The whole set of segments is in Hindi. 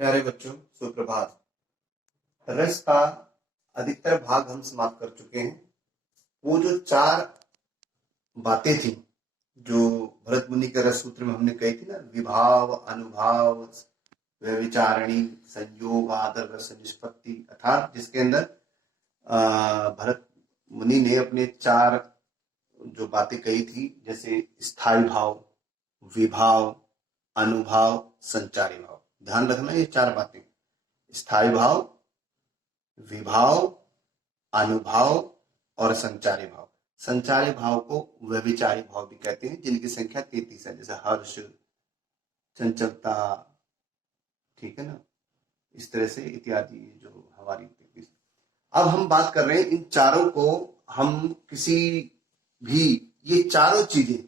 प्यारे बच्चों, सुप्रभात। रस का अधिकतर भाग हम समाप्त कर चुके हैं। वो जो चार बातें थी जो भरत मुनि के रस सूत्र में हमने कही थी ना, विभाव, अनुभाव, व्यभिचारिणी, संयोग, आदर, रस निष्पत्ति, अर्थात जिसके अंदर भरत मुनि ने अपने चार जो बातें कही थी, जैसे स्थायी भाव, विभाव, अनुभाव, संचारी भाव। ध्यान रखना ये चार बातें: स्थायी भाव, विभाव, अनुभाव और संचारी भाव। संचारी भाव को व्यभिचारी भाव भी कहते हैं, जिनकी संख्या 33 है, जैसे हर्ष, चंचलता, ठीक है ना, इस तरह से इत्यादि जो हमारी 33। अब हम बात कर रहे हैं इन चारों को। हम किसी भी, ये चारों चीजें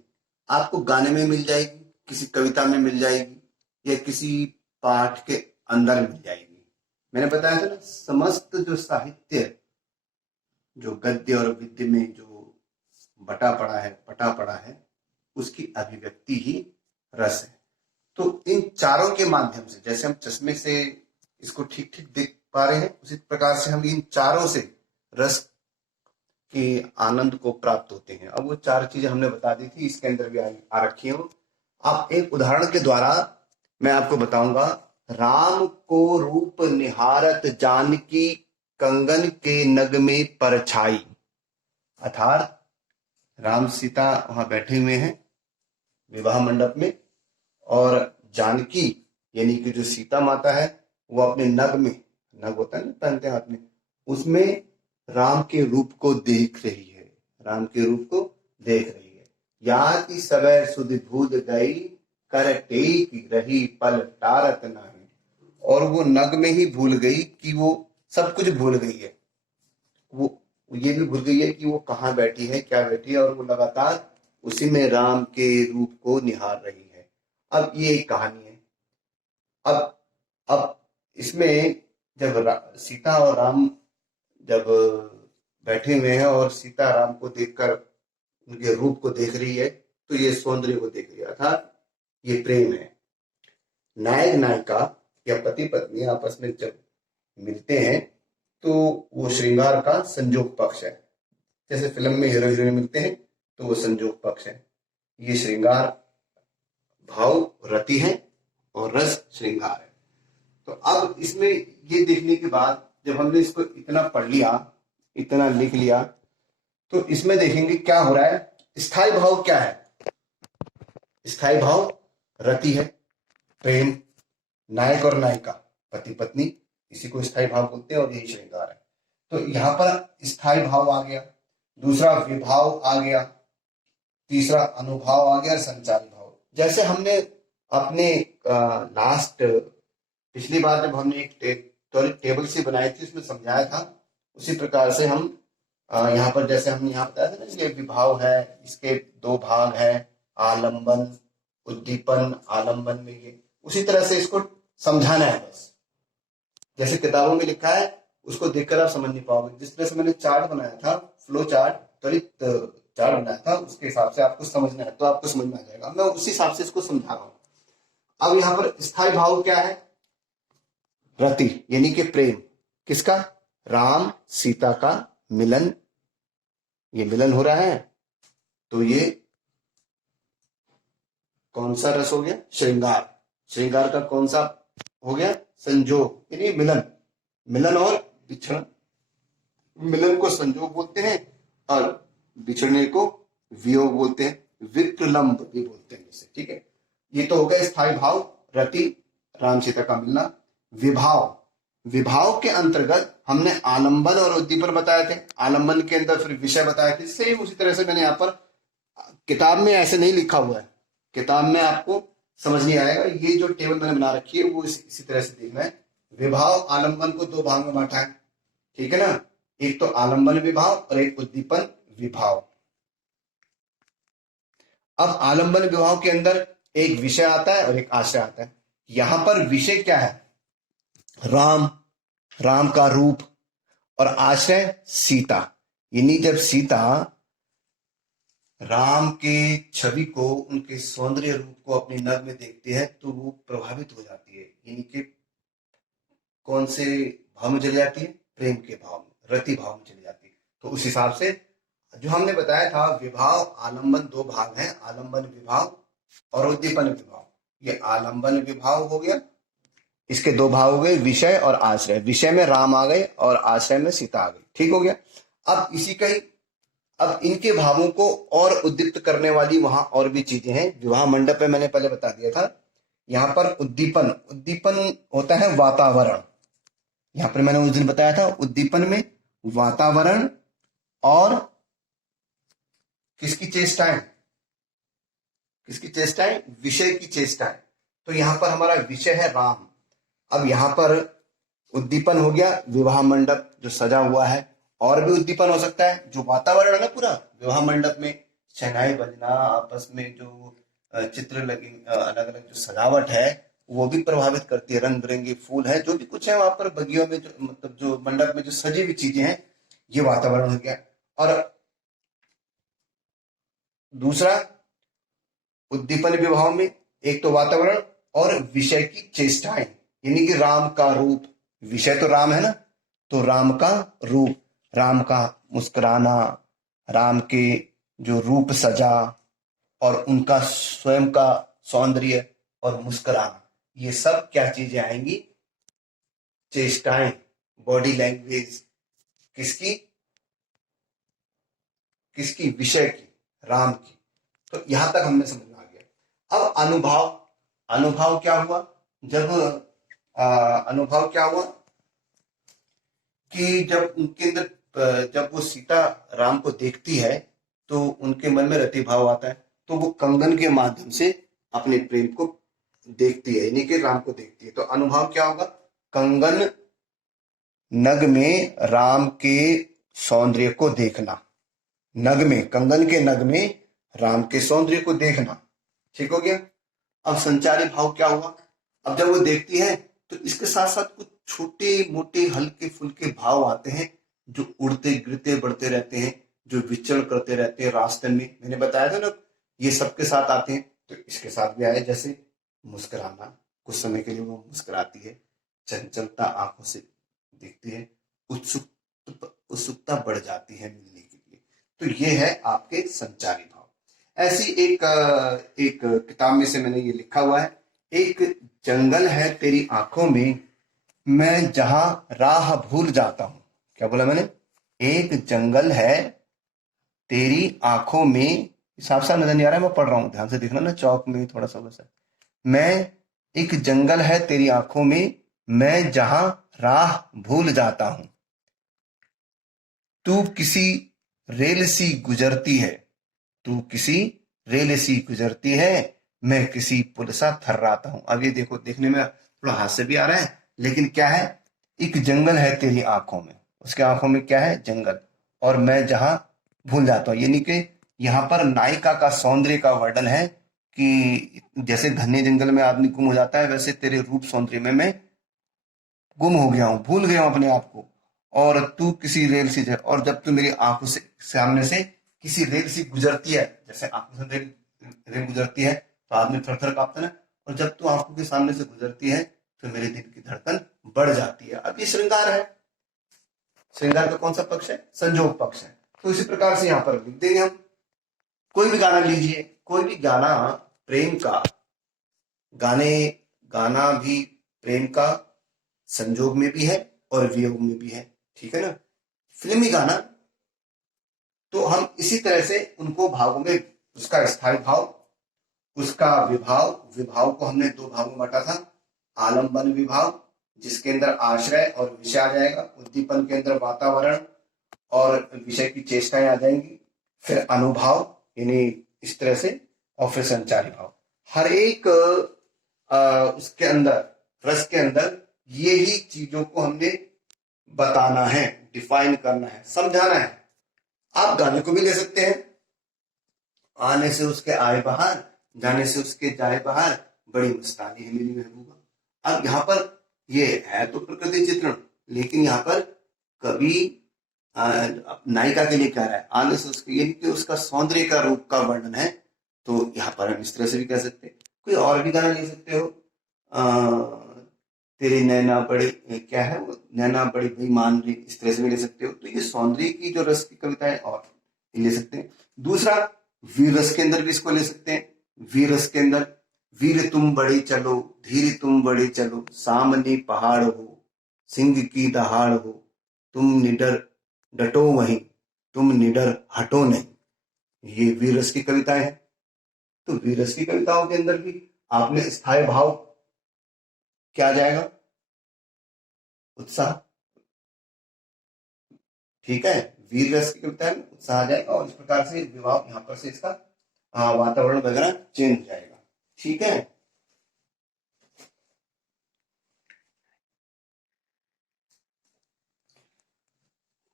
आपको गाने में मिल जाएगी, किसी कविता में मिल जाएगी, या किसी पाठ के अंदर मिल जाएगी। मैंने बताया था ना, समस्त जो साहित्य, जो गद्य और विद्य में जो बटा पड़ा है, पटा पड़ा है, उसकी अभिव्यक्ति ही रस है। तो इन चारों के माध्यम से, जैसे हम चश्मे से इसको ठीक ठीक देख पा रहे हैं, उसी प्रकार से हम इन चारों से रस के आनंद को प्राप्त होते हैं। अब वो चार चीजें हमने बता दी थी, इसके अंदर भी आ रखी हो। आप एक उदाहरण के द्वारा मैं आपको बताऊंगा। राम को रूप निहारत जानकी, कंगन के नग में परछाई। अर्थात राम सीता वहां बैठे हुए हैं विवाह मंडप में, और जानकी यानी कि जो सीता माता है, वो अपने नग में, नग होता है ना पहनते हाथ में, उसमें राम के रूप को देख रही है। राम के रूप को देख रही है। याति सवै सुध भूद गई, कर टेक रही पल टारत नाही। और वो नग में ही भूल गई कि वो सब कुछ भूल गई है। वो ये भी भूल गई है कि वो कहाँ बैठी है, क्या बैठी है, और वो लगातार उसी में राम के रूप को निहार रही है। अब ये एक कहानी है। अब इसमें जब सीता और राम जब बैठे हुए हैं और सीता राम को देखकर उनके रूप को देख रही है, तो ये सौंदर्य को देख रही है, अर्थात ये प्रेम है। नायक नायिका या पति पत्नी आपस में जब मिलते हैं, तो वो श्रृंगार का संजोग पक्ष है। जैसे फिल्म में हीरो हीरोइन मिलते हैं, तो वो संजोग पक्ष है। ये श्रृंगार भाव रति है और रस श्रृंगार है। तो अब इसमें ये देखने के बाद, जब हमने इसको इतना पढ़ लिया, इतना लिख लिया, तो इसमें देखेंगे क्या हो रहा है। स्थायी भाव क्या है? स्थायी भाव रति है, प्रेम, नायक और नायिका, पति पत्नी, इसी को स्थायी भाव बोलते हैं और यही श्रृंगार है। तो यहाँ पर स्थायी भाव आ गया, दूसरा विभाव आ गया, तीसरा अनुभाव आ गया, संचारी भाव। जैसे हमने अपने लास्ट पिछली बार जब हमने एक टेबल सी बनाई थी, उसमें समझाया था, उसी प्रकार से हम यहाँ पर, जैसे हम यहाँ बताया था ना, ये विभाव है, इसके दो भाग है, आलंबन, उद्दीपन, आलंबन में ये, उसी तरह से इसको समझाना है बस। जैसे किताबों में लिखा है, उसको देखकर आप समझ नहीं पाओगे। जिस तरह से मैंने चार्ट बनाया था, फ्लो चार्ट, त्वरित चार्ट बनाया था, उसके हिसाब से आपको समझना है, तो आपको समझ में आ जाएगा। मैं उसी हिसाब से इसको समझा रहा हूँ। अब यहाँ पर स्थायी भाव क्या है? रति यानी कि प्रेम। किसका? राम सीता का मिलन। ये मिलन हो रहा है, तो ये कौन सा रस हो गया? श्रृंगार। श्रृंगार का कौन सा हो गया? संजोग यानी मिलन। मिलन और बिछड़न, मिलन को संजोग बोलते हैं और बिछड़ने को वियोग बोलते हैं, विक्रलंब भी बोलते हैं इसे, ठीक है। ये तो हो गया स्थायी भाव, रति, राम सीता का मिलना। विभाव, विभाव के अंतर्गत हमने आलंबन और उद्दीपन बताए थे। आलंबन के अंदर फिर विषय बताए थे। सेम उसी तरह से मैंने यहाँ पर, किताब में ऐसे नहीं लिखा हुआ है, किताब में आपको समझ नहीं आएगा। ये जो टेबल मैंने बना रखी है, वो इसी तरह से देखना है। विभाव आलंबन को दो भाग में बांटा है, ठीक है ना। एक तो आलंबन विभाव और एक उद्दीपन विभाव। अब आलंबन विभाव के अंदर एक विषय आता है और एक आश्रय आता है। यहां पर विषय क्या है? राम, राम का रूप, और आश्रय सीता। यानी जब सीता राम के छवि को, उनके सौंदर्य रूप को अपने नग में देखती है, तो वो प्रभावित हो जाती है। यानी कि कौन से भाव में चली जाती है? प्रेम के भाव में, रति भाव में चली जाती है। तो उस हिसाब से जो हमने बताया था, विभाव आलंबन दो भाग हैं, आलंबन विभाव और उद्दीपन विभाव। ये आलंबन विभाव हो गया, इसके दो भाग हो गए, विषय और आश्रय। विषय में राम आ गए और आश्रय में सीता आ गई, ठीक हो गया। अब इसी का ही, अब इनके भावों को और उद्दीप्त करने वाली वहां और भी चीजें हैं। विवाह मंडप में मैंने पहले बता दिया था, यहाँ पर उद्दीपन, उद्दीपन होता है वातावरण। यहाँ पर मैंने उस दिन बताया था, उद्दीपन में वातावरण और किसकी चेष्टाएं, किसकी चेष्टाएं? विषय की चेष्टाएं। तो यहाँ पर हमारा विषय है राम। अब यहाँ पर उद्दीपन हो गया विवाह मंडप जो सजा हुआ है, और भी उद्दीपन हो सकता है जो वातावरण है ना पूरा विवाह मंडप में, शहनाई बजना, आपस में जो चित्र लगे, अलग अलग जो सजावट है वो भी प्रभावित करती है। रंग बिरंगे फूल है, जो भी कुछ है वहां पर बगियों में, जो मतलब जो मंडप में जो सजी हुई चीजें हैं, ये वातावरण हो गया। और दूसरा उद्दीपन विभाव में एक तो वातावरण और विषय की चेष्टाएं, यानी कि राम का रूप। विषय तो राम है ना, तो राम का रूप, राम का मुस्कुराना, राम के जो रूप सजा और उनका स्वयं का सौंदर्य और मुस्कुराना, ये सब क्या चीजें आएंगी? चेष्टाएं, बॉडी लैंग्वेज। किसकी? किसकी? विषय की, राम की। तो यहां तक हमने समझ में आ गया। अब अनुभव, अनुभव क्या हुआ? जब अनुभव क्या हुआ कि जब उनके अंदर, जब वो सीता राम को देखती है तो उनके मन में रति भाव आता है, तो वो कंगन के माध्यम से अपने प्रेम को देखती है, यानी कि राम को देखती है। तो अनुभव क्या होगा? कंगन नग में राम के सौंदर्य को देखना, नग में, कंगन के नग में राम के सौंदर्य को देखना, ठीक हो गया। अब संचारी भाव क्या हुआ? अब जब वो देखती है तो इसके साथ साथ कुछ छोटे मोटे हल्के फुल्के भाव आते हैं, जो उड़ते गिरते बढ़ते रहते हैं, जो विचरण करते रहते हैं रास्ते में। मैंने बताया था ना, ये सबके साथ आते हैं। तो इसके साथ भी आए, जैसे मुस्कुराना, कुछ समय के लिए वो मुस्कुराती है, चंचलता आंखों से देखती है, उत्सुकता बढ़ जाती है मिलने के लिए। तो ये है आपके संचारी भाव। ऐसी एक किताब में से मैंने ये लिखा हुआ है, एक जंगल है तेरी आंखों में, मैं जहां राह भूल जाता हूं। क्या बोला मैंने? एक जंगल है तेरी आंखों में, साफ साफ नजर नहीं आ रहा है, मैं पढ़ रहा हूं, ध्यान से देखना ना, चौक में थोड़ा सा बस है। मैं, एक जंगल है तेरी आंखों में, मैं जहां राह भूल जाता हूं, तू किसी रेल सी गुजरती है, तू किसी रेल सी गुजरती है, मैं किसी पुल सा थर्राता हूं। अब ये देखो, देखने में थोड़ा हास्य भी आ रहा है, लेकिन क्या है? एक जंगल है तेरी आंखों में, उसके आंखों में क्या है? जंगल, और मैं जहां भूल जाता हूं, यानी कि यहाँ पर नायिका का सौंदर्य का वर्णन है कि जैसे घने जंगल में आदमी गुम हो जाता है, वैसे तेरे रूप सौंदर्य में मैं गुम हो गया हूं, भूल गया हूं अपने आप को। और तू किसी रेल सी, और जब तू मेरी आंखों से सामने से किसी रेल सी गुजरती है, जैसे आंखों से रेल गुजरती है तो आदमी थर थर कांपता है ना, और जब तू आंखों के सामने से गुजरती है तो मेरे दिल की धड़कन बढ़ जाती है। अब ये श्रृंगार है, श्रृंगार का कौन सा पक्ष है? संजोग पक्ष है। तो इसी प्रकार से यहां पर लिख देंगे हम। कोई भी गाना लीजिए, कोई भी गाना प्रेम का, गाने, गाना भी प्रेम का संजोग में भी है और वियोग में भी है, ठीक है ना। फिल्मी गाना तो हम इसी तरह से उनको भागों में, उसका स्थायी भाव, उसका विभाव, विभाव को हमने दो भागों में बांटा था। आलंबन विभाव जिसके अंदर आश्रय और विषय आ जाएगा, उद्दीपन के अंदर वातावरण और विषय की चेष्टाएं आ जाएंगी, फिर अनुभाव यानी इस तरह से, और फिर संचारी भाव। हर एक उसके अंदर, रस के अंदर ये ही चीजों को हमने बताना है, डिफाइन करना है, समझाना है। आप गाने को भी ले सकते हैं, आने से उसके आए बाहर, जाने से उसके जाए बाहर, बड़ी मस्तानी है मेरी महबूबा। अब यहाँ पर ये है तो प्रकृति चित्रण, लेकिन यहाँ पर कभी नायिका के लिए क्या रहा है? आने से उसके, यानी कि उसका सौंदर्य का रूप का वर्णन है। तो यहाँ पर हम इस तरह से भी कह सकते हैं। कोई और भी गाना ले सकते हो, तेरे नैना बड़े, क्या है वो, नैना बड़ी बेईमान रे, इस तरह से भी ले सकते हो। तो ये सौंदर्य की जो रस की कविता है और ये ले सकते हैं। दूसरा, वीर रस के अंदर भी इसको ले सकते हैं। वीर रस के अंदर, वीर तुम बड़े चलो, धीरे तुम बड़े चलो, सामने पहाड़ हो, सिंह की दहाड़ हो, तुम निडर डटो वहीं, तुम निडर हटो नहीं। ये वीर रस की कविताएं हैं। तो वीर रस की कविताओं के अंदर भी आपने स्थायी भाव क्या आ जाएगा, उत्साह। ठीक है, वीर रस की कविता में उत्साह आ जाएगा और इस प्रकार से विवाह यहाँ पर से इसका वातावरण वगैरह चेंज हो जाएगा। ठीक है,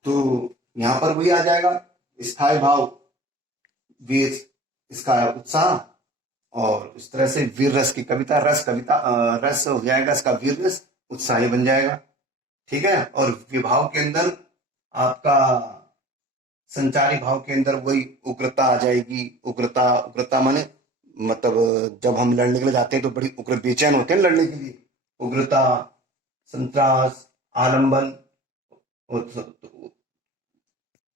तो यहाँ पर वही आ जाएगा, स्थायी भाव, वीर, इसका उत्साह, और इस तरह से वीर रस की कविता, रस हो जाएगा इसका वीर रस, उत्साही बन जाएगा। ठीक है, और विभाव के अंदर आपका संचारी भाव के अंदर वही उग्रता आ जाएगी। उग्रता माने मतलब जब हम लड़ने के लिए जाते हैं तो बड़ी उग्र बेचैन होते हैं लड़ने के लिए। उग्रता, संत्रास, आलंबन,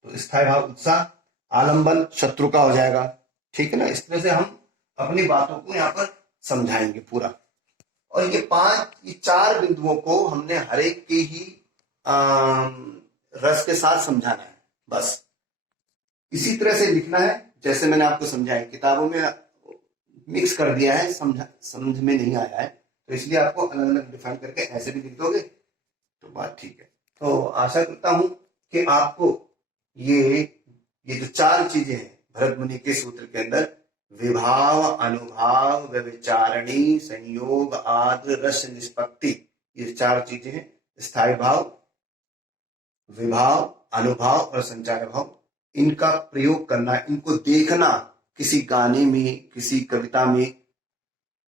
तो स्थायी भाव उत्साह, आलंबन शत्रु का हो जाएगा। ठीक है ना, इस तरह से हम अपनी बातों को यहाँ पर समझाएंगे पूरा। और ये चार बिंदुओं को हमने हर एक के ही रस के साथ समझाना है, बस इसी तरह से लिखना है जैसे मैंने आपको समझाया। किताबों में मिक्स कर दिया है, समझ में नहीं आया है, तो इसलिए आपको अलग अलग डिफाइन करके ऐसे भी लिख दोगे तो बात ठीक है। तो आशा करता हूं कि आपको ये जो चार चीजें हैं भरत मुनि के सूत्र के अंदर, विभाव, अनुभाव, व्यभिचारिणी, संयोग, आद्र, रस निष्पत्ति, ये चार चीजें हैं। स्थायी भाव, विभाव, अनुभाव और संचार भाव, इनका प्रयोग करना, इनको देखना किसी गाने में, किसी कविता में,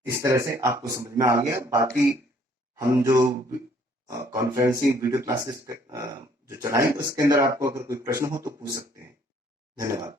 इस तरह से आपको समझ में आ गया। बाकी हम जो कॉन्फ्रेंसिंग वीडियो क्लासेस जो चलाएंगे उसके अंदर आपको अगर कोई प्रश्न हो तो पूछ सकते हैं। धन्यवाद।